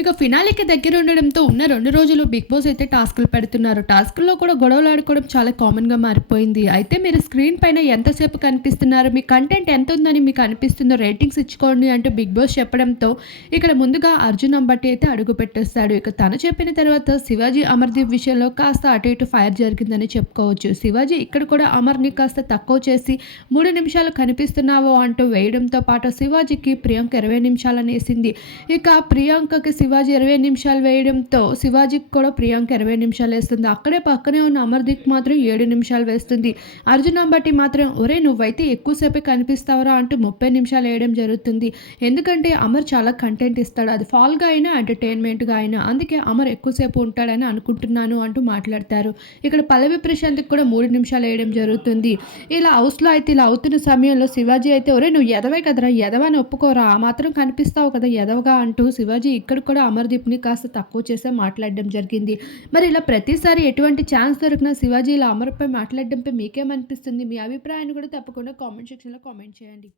ఇక ఫినాలికి దగ్గర ఉండడంతో ఉన్న రెండు రోజులు బిగ్ బాస్ అయితే టాస్క్లు పెడుతున్నారు. టాస్క్లో కూడా గొడవలు ఆడుకోవడం చాలా కామన్గా మారిపోయింది. అయితే మీరు స్క్రీన్ పైన ఎంతసేపు కనిపిస్తున్నారు? మీ కంటెంట్ ఎంత ఉందని మీకు అనిపిస్తుందో రేటింగ్స్ ఇచ్చుకోండి అంటూ బిగ్ బాస్ చెప్పడంతో ఇక్కడ ముందుగా అర్జున్ అంబటి అయితే అడుగు పెట్టేస్తాడు. ఇక తను చెప్పిన తర్వాత శివాజీ అమర్దీప్ విషయంలో కాస్త అటు ఇటు ఫైర్ జరిగిందని చెప్పుకోవచ్చు. శివాజీ ఇక్కడ కూడా అమర్ని కాస్త తక్కువ చేసి మూడు నిమిషాలు కనిపిస్తున్నావో అంటూ వేయడంతో పాటు శివాజీకి ప్రియాంక ఇరవై నిమిషాలని వేసింది ఇక ప్రియాంకకి శివాజీ ఇరవై నిమిషాలు వేయడంతో శివాజీకి కూడా ప్రియాంక ఇరవై నిమిషాలు వేస్తుంది. అక్కడే పక్కనే ఉన్న అమర్దీప్ మాత్రం ఏడు నిమిషాలు వేస్తుంది. అర్జున్ అంబటి మాత్రం ఒరే నువ్వైతే ఎక్కువసేపే కనిపిస్తావరా అంటూ ముప్పై నిమిషాలు వేయడం జరుగుతుంది. ఎందుకంటే అమర్ చాలా కంటెంట్ ఇస్తాడు. అది ఫాల్గా అయినా ఎంటర్టైన్మెంట్గా అయినా అందుకే అమర్ ఎక్కువసేపు ఉంటాడని అనుకుంటున్నాను అంటూ మాట్లాడతారు. ఇక్కడ పల్లవి ప్రశాంత్కి కూడా మూడు నిమిషాలు వేయడం జరుగుతుంది. ఇలా హౌస్లో అయితే ఇలా అవుతున్న సమయంలో శివాజీ అయితే ఒరే నువ్వు ఎదవే కదరా? ఎదవని ఒప్పుకోరా? ఆ మాత్రం కనిపిస్తావు కదా ఎదవగా అంటూ శివాజీ ఇక్కడ కూడా అమర్దీప్ని కాస్త తక్కువ చేసే మాట్లాడడం జరిగింది. మరి ఇలా ప్రతిసారి ఎటువంటి ఛాన్స్ దొరికినా శివాజీ ఇలా అమర్పై మాట్లాడడంపై మీకేమనిపిస్తుంది? మీ అభిప్రాయాన్ని కూడా తప్పకుండా కామెంట్ సెక్షన్లో కామెంట్ చేయండి.